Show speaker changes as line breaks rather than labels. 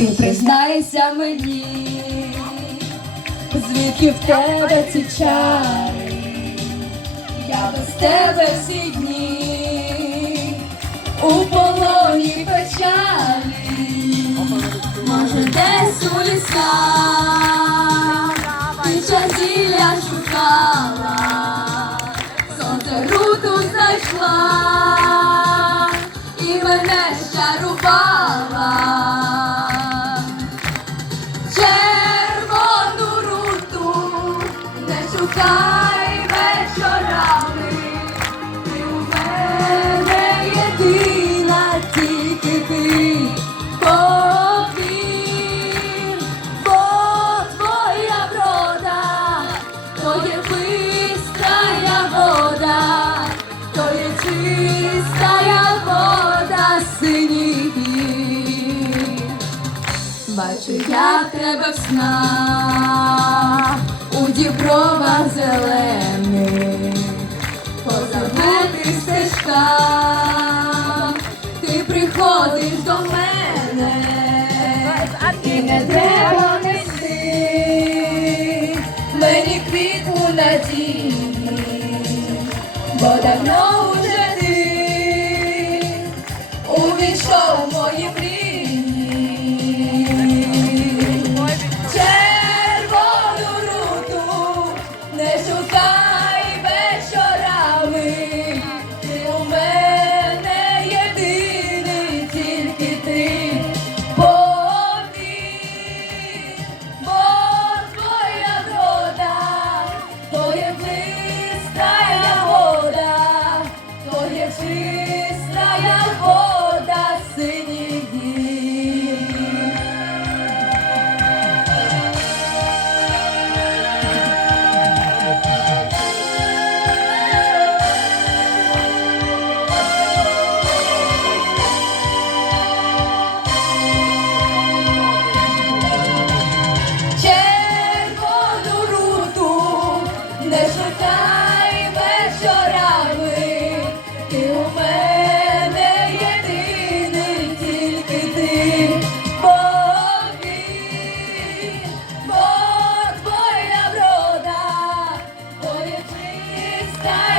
Ти признайся мені, звідки в тебе ці чари, я без тебе всі дні у полоні печалі, може десь у лісах ти чазілля шукала, сонце руту знайшла мене щарувала. Бачу я тебе в снах, у дібровах зелених, по забутих стежках, ти приходиш до мене, і не треба нести. Мені квітку надії, бо давно that.